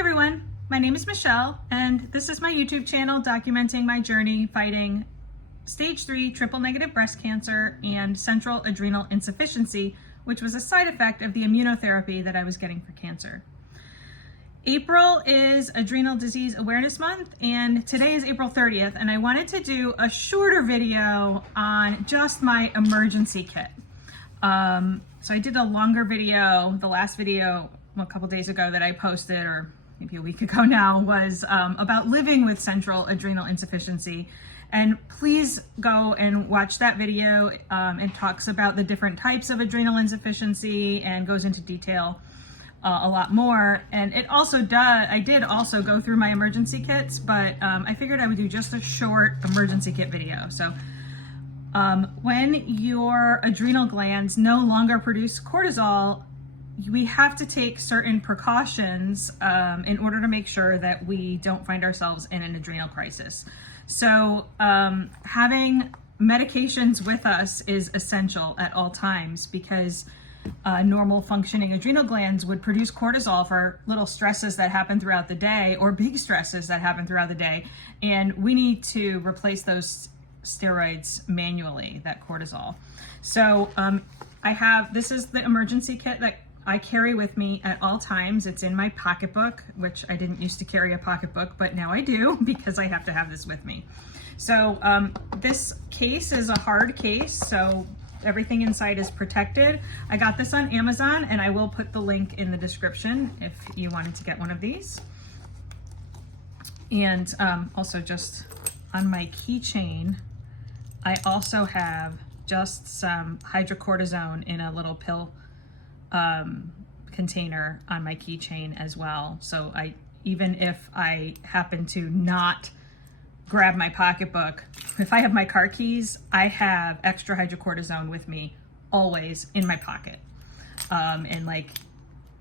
everyone, my name is Michelle, and this is my YouTube channel documenting my journey fighting stage 3 triple-negative breast cancer and central adrenal insufficiency, which was a side effect of the immunotherapy that I was getting for cancer. April is Adrenal Disease Awareness Month, and today is April 30th, and I wanted to do a shorter video on just my emergency kit. So I did a longer video. The last video a couple days ago that I posted, or maybe a week ago now, was about living with central adrenal insufficiency. And please go and watch that video. It talks about the different types of adrenal insufficiency and goes into detail a lot more. And it also I did also go through my emergency kits, but I figured I would do just a short emergency kit video. So when your adrenal glands no longer produce cortisol, we have to take certain precautions in order to make sure that we don't find ourselves in an adrenal crisis. So having medications with us is essential at all times, because normal functioning adrenal glands would produce cortisol for little stresses that happen throughout the day or big stresses that happen throughout the day. And we need to replace those steroids manually, that cortisol. So this is the emergency kit that I carry with me at all times. It's in my pocketbook, which I didn't used to carry a pocketbook, but now I do because I have to have this with me. So this case is a hard case, so everything inside is protected. I got this on Amazon, and I will put the link in the description if you wanted to get one of these. And also, just on my keychain, I also have just some hydrocortisone in a little pill container on my keychain as well. So even if I happen to not grab my pocketbook, if I have my car keys, I have extra hydrocortisone with me always in my pocket. And like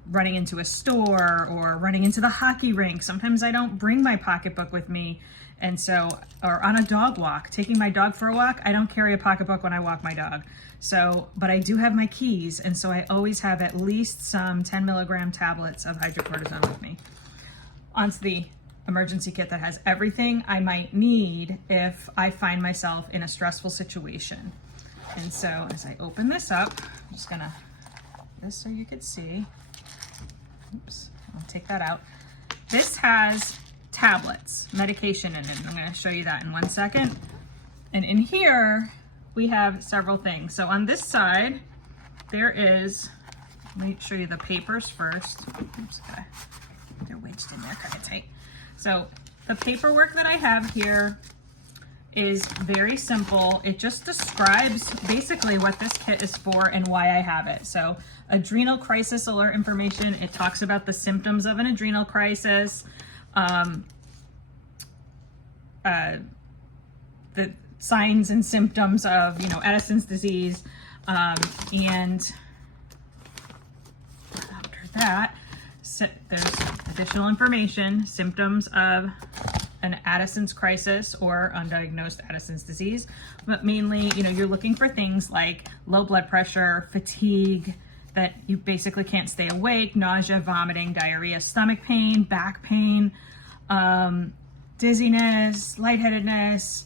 running into a store or running into the hockey rink, sometimes I don't bring my pocketbook with me. And so, or on a dog walk, taking my dog for a walk, I don't carry a pocketbook when I walk my dog. So, but I do have my keys, and so I always have at least some 10 milligram tablets of hydrocortisone with me. Onto the emergency kit that has everything I might need if I find myself in a stressful situation. And so as I open this up, I'm just gonna, this so you could see. Oops, I'll take that out. This has tablets, medication in it. I'm going to show you that in 1 second. And in here, we have several things. So on this side, there is, let me show you the papers first. Oops, they're wedged in there kind of tight. So the paperwork that I have here is very simple. It just describes basically what this kit is for and why I have it. So adrenal crisis alert information. It talks about the symptoms of an adrenal crisis, the signs and symptoms of, Addison's disease, and after that, there's additional information, symptoms of an Addison's crisis or undiagnosed Addison's disease. But mainly, you're looking for things like low blood pressure, fatigue, that you basically can't stay awake, nausea, vomiting, diarrhea, stomach pain, back pain, dizziness, lightheadedness,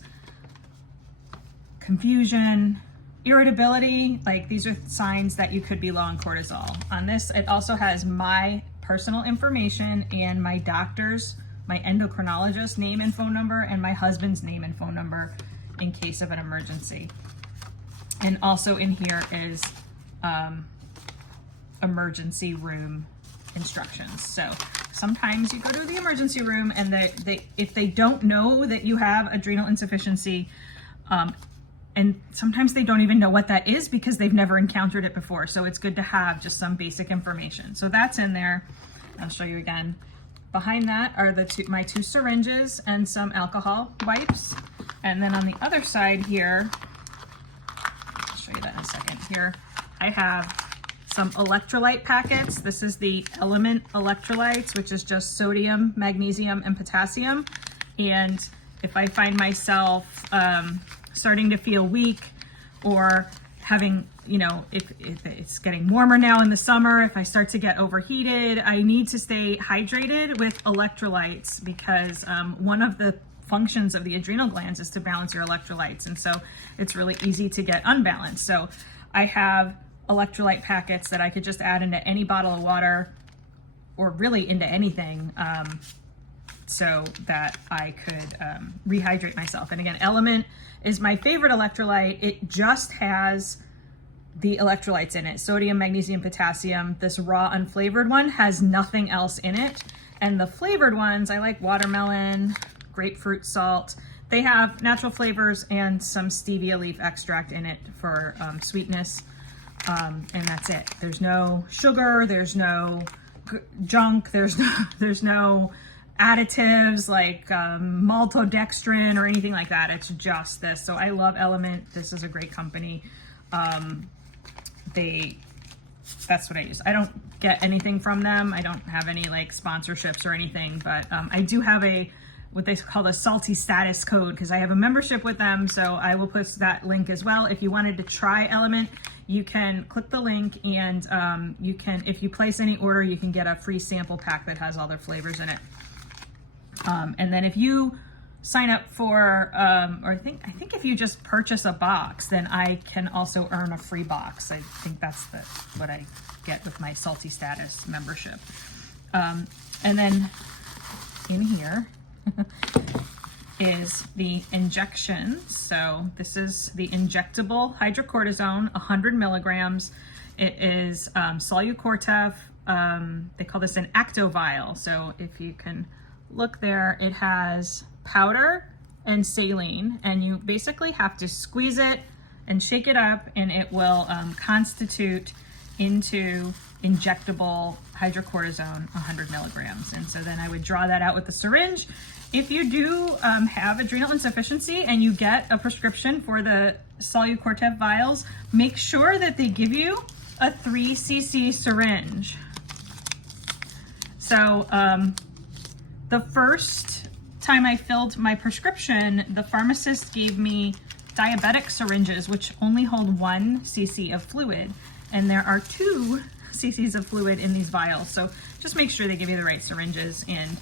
confusion, irritability. Like, these are signs that you could be low on cortisol. On this, it also has my personal information and my doctor's, my endocrinologist's name and phone number, and my husband's name and phone number in case of an emergency. And also in here is emergency room instructions. So sometimes you go to the emergency room and if they don't know that you have adrenal insufficiency, and sometimes they don't even know what that is because they've never encountered it before. So it's good to have just some basic information. So that's in there. I'll show you again. Behind that are my two syringes and some alcohol wipes. And then on the other side here, I'll show you that in a second here, I have some electrolyte packets. This is the Element electrolytes, which is just sodium, magnesium, and potassium. And if I find myself starting to feel weak or having, if it's getting warmer now in the summer, if I start to get overheated, I need to stay hydrated with electrolytes, because one of the functions of the adrenal glands is to balance your electrolytes. And so it's really easy to get unbalanced. So I have electrolyte packets that I could just add into any bottle of water, or really into anything, so that I could rehydrate myself. And again, Element is my favorite electrolyte. It just has the electrolytes in it: sodium, magnesium, potassium. This raw unflavored one has nothing else in it. And the flavored ones, I like watermelon, grapefruit salt. They have natural flavors and some stevia leaf extract in it for sweetness. And that's it. There's no sugar, there's no junk, there's no additives like maltodextrin or anything like that. It's just this. So I love Element. This is a great company. That's what I use. I don't get anything from them. I don't have any like sponsorships or anything, but I do have what they call the salty status code, because I have a membership with them. So I will post that link as well. If you wanted to try Element, you can click the link, and you can, if you place any order, you can get a free sample pack that has all their flavors in it. And then if you sign up for, or I think if you just purchase a box, then I can also earn a free box. I think that's what I get with my Salty Status membership. And then in here is the injections. So this is the injectable hydrocortisone, 100 milligrams. It is Solu-Cortef. They call this an actovial. So if you can look there, it has powder and saline, and you basically have to squeeze it and shake it up, and it will constitute into injectable hydrocortisone, 100 milligrams. And so then I would draw that out with the syringe. If you do have adrenal insufficiency and you get a prescription for the Solu-Cortef vials, make sure that they give you a 3 cc syringe. So the first time I filled my prescription, the pharmacist gave me diabetic syringes, which only hold 1 cc of fluid. And there are 2 cc's of fluid in these vials. So just make sure they give you the right syringes, and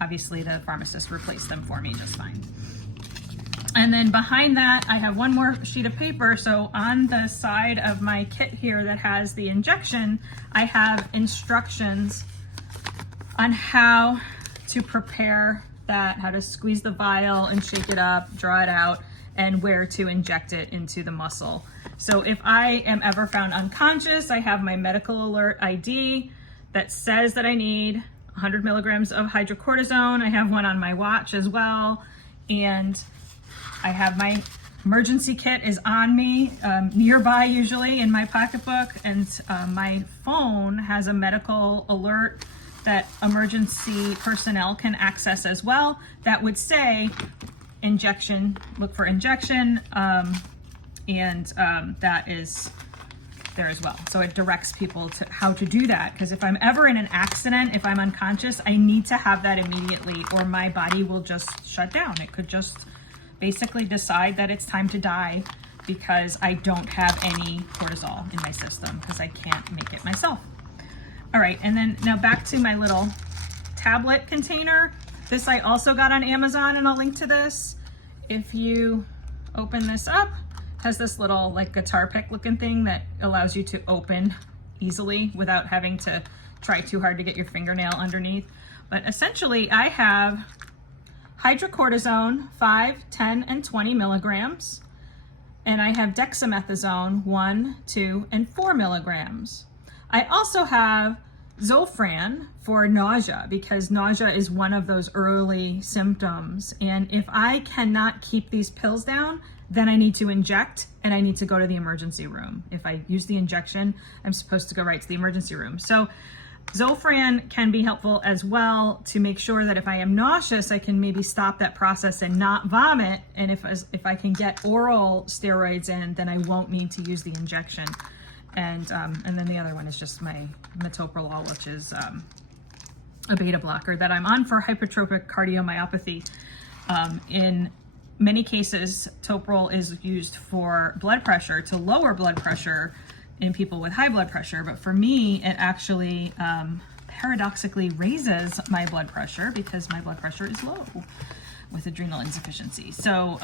obviously the pharmacist replaced them for me just fine. And then behind that, I have one more sheet of paper. So on the side of my kit here that has the injection, I have instructions on how to prepare that, how to squeeze the vial and shake it up, draw it out, and where to inject it into the muscle. So if I am ever found unconscious, I have my medical alert ID that says that I need 100 milligrams of hydrocortisone. I have one on my watch as well. And I have my emergency kit is on me, nearby usually in my pocketbook. And my phone has a medical alert that emergency personnel can access as well, that would say injection, look for injection, and that is there as well. So it directs people to how to do that, because if I'm ever in an accident, if I'm unconscious, I need to have that immediately, or my body will just shut down. It could just basically decide that it's time to die because I don't have any cortisol in my system, because I can't make it myself. All right, and then now back to my little tablet container. This I also got on Amazon, and I'll link to this. If you open this up, it has this little like guitar pick looking thing that allows you to open easily without having to try too hard to get your fingernail underneath. But essentially I have hydrocortisone, 5, 10, and 20 milligrams. And I have dexamethasone, 1, 2, and 4 milligrams. I also have Zofran for nausea, because nausea is one of those early symptoms. And if I cannot keep these pills down, then I need to inject, and I need to go to the emergency room. If I use the injection, I'm supposed to go right to the emergency room. So Zofran can be helpful as well to make sure that if I am nauseous, I can maybe stop that process and not vomit. And if I can get oral steroids in, then I won't need to use the injection. And then the other one is just my metoprolol, which is a beta blocker that I'm on for hypertrophic cardiomyopathy. In many cases, toprol is used for blood pressure, to lower blood pressure in people with high blood pressure. But for me, it actually paradoxically raises my blood pressure because my blood pressure is low with adrenal insufficiency. So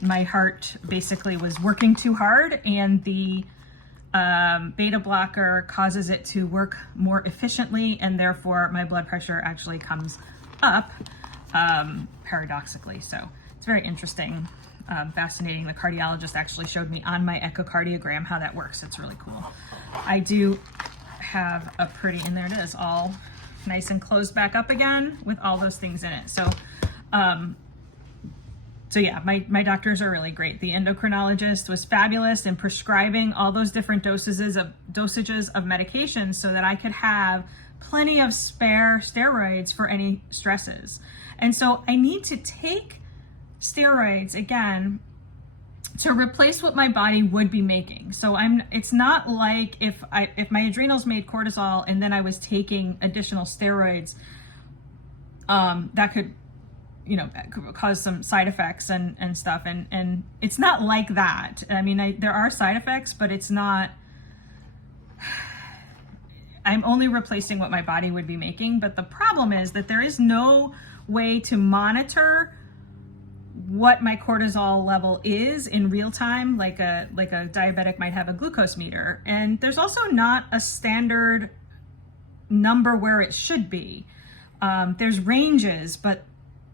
my heart basically was working too hard, and the beta blocker causes it to work more efficiently, and therefore my blood pressure actually comes up paradoxically. So it's very interesting, fascinating. The cardiologist actually showed me on my echocardiogram how that works. It's really cool. I do have a pretty, and there it is, all nice and closed back up again with all those things in it. So yeah, my doctors are really great. The endocrinologist was fabulous in prescribing all those different dosages of medications so that I could have plenty of spare steroids for any stresses. And so I need to take steroids again to replace what my body would be making. So it's not like if my adrenals made cortisol and then I was taking additional steroids, that could cause some side effects and stuff. And it's not like that. I mean, there are side effects, but it's not, I'm only replacing what my body would be making. But the problem is that there is no way to monitor what my cortisol level is in real time, like a diabetic might have a glucose meter. And there's also not a standard number where it should be. There's ranges, but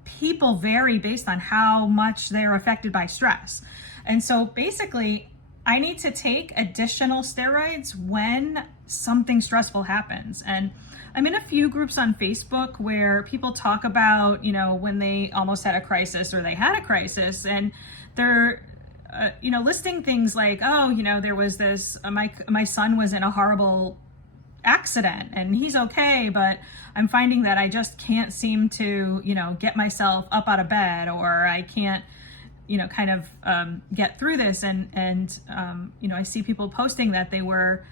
people vary based on how much they're affected by stress. And so basically, I need to take additional steroids when something stressful happens. And I'm in a few groups on Facebook where people talk about, when they almost had a crisis or they had a crisis, and they're, listing things like, there was this, my son was in a horrible accident and he's okay, but I'm finding that I just can't seem to, get myself up out of bed, or I can't, get through this. And I see people posting that they were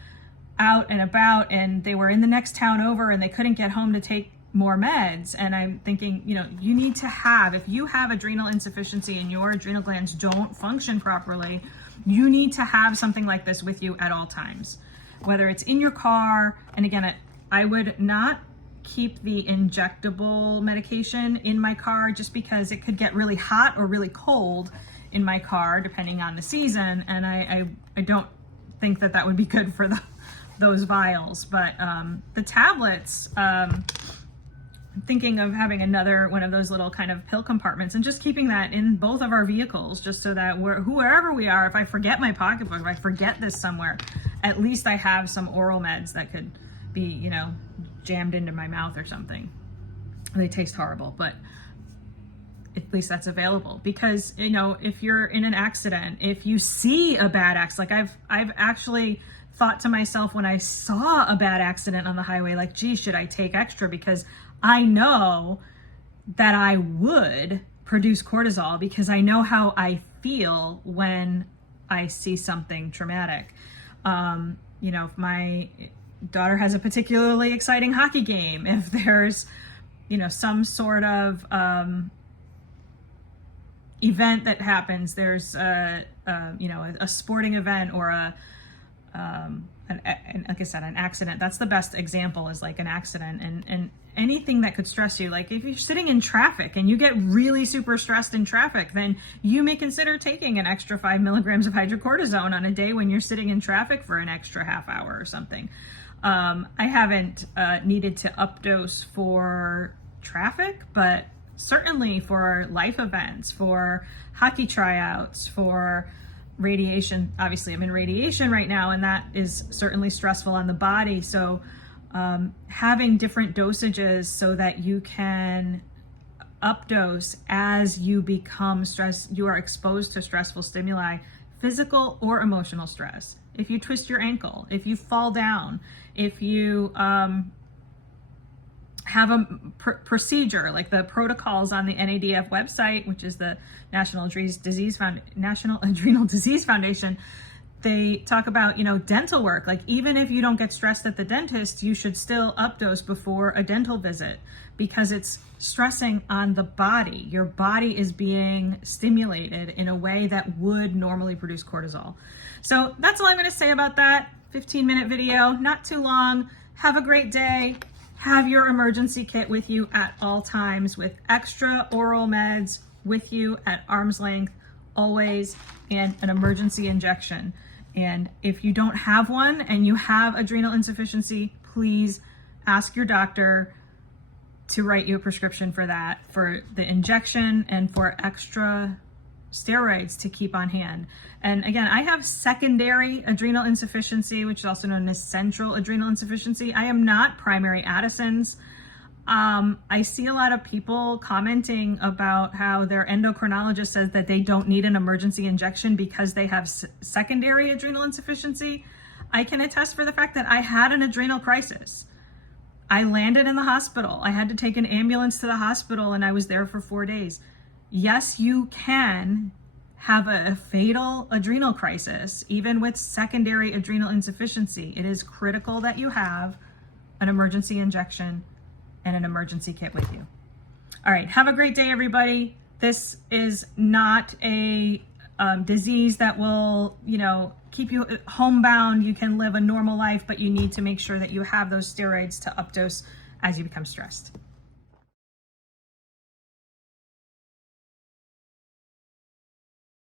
out and about and they were in the next town over and they couldn't get home to take more meds. And I'm thinking, you need to have, if you have adrenal insufficiency and your adrenal glands don't function properly, you need to have something like this with you at all times, whether it's in your car. And again, I would not keep the injectable medication in my car just because it could get really hot or really cold in my car depending on the season. And I don't think that would be good for those vials. But the tablets, I'm thinking of having another one of those little kind of pill compartments and just keeping that in both of our vehicles, just so that wherever we are, if I forget my pocketbook, if I forget this somewhere, at least I have some oral meds that could be, jammed into my mouth or something. They taste horrible, but at least that's available. Because, if you're in an accident, if you see a bad accident, like I've actually thought to myself when I saw a bad accident on the highway, like, gee, should I take extra? Because I know that I would produce cortisol because I know how I feel when I see something traumatic. If my daughter has a particularly exciting hockey game, if there's, some sort of event that happens, there's a sporting event or like I said, an accident. That's the best example, is like an accident, and anything that could stress you. Like if you're sitting in traffic and you get really super stressed in traffic, then you may consider taking an extra 5 milligrams of hydrocortisone on a day when you're sitting in traffic for an extra half hour or something. I haven't needed to updose for traffic, but certainly for life events, for hockey tryouts, for radiation. Obviously, I'm in radiation right now, and that is certainly stressful on the body. So having different dosages so that you can updose as you become stressed, you are exposed to stressful stimuli, physical or emotional stress. If you twist your ankle, if you fall down, if you have a procedure, like the protocols on the NADF website, which is the National Adrenal Disease Foundation, They talk about, dental work. Like, even if you don't get stressed at the dentist, you should still updose before a dental visit because it's stressing on the body. Your body is being stimulated in a way that would normally produce cortisol. So that's all I'm going to say about that. 15-minute video, not too long. Have a great day. Have your emergency kit with you at all times with extra oral meds with you at arm's length always, and an emergency injection. And if you don't have one and you have adrenal insufficiency, please ask your doctor to write you a prescription for that, for the injection and for extra steroids to keep on hand. And again, I have secondary adrenal insufficiency, which is also known as central adrenal insufficiency. I am not primary Addison's. I see a lot of people commenting about how their endocrinologist says that they don't need an emergency injection because they have secondary adrenal insufficiency. I can attest for the fact that I had an adrenal crisis. I landed in the hospital. I had to take an ambulance to the hospital and I was there for 4 days. Yes, you can have a fatal adrenal crisis, even with secondary adrenal insufficiency. It is critical that you have an emergency injection and an emergency kit with you. All right, have a great day, everybody. This is not a disease that will, keep you homebound. You can live a normal life, but you need to make sure that you have those steroids to updose as you become stressed.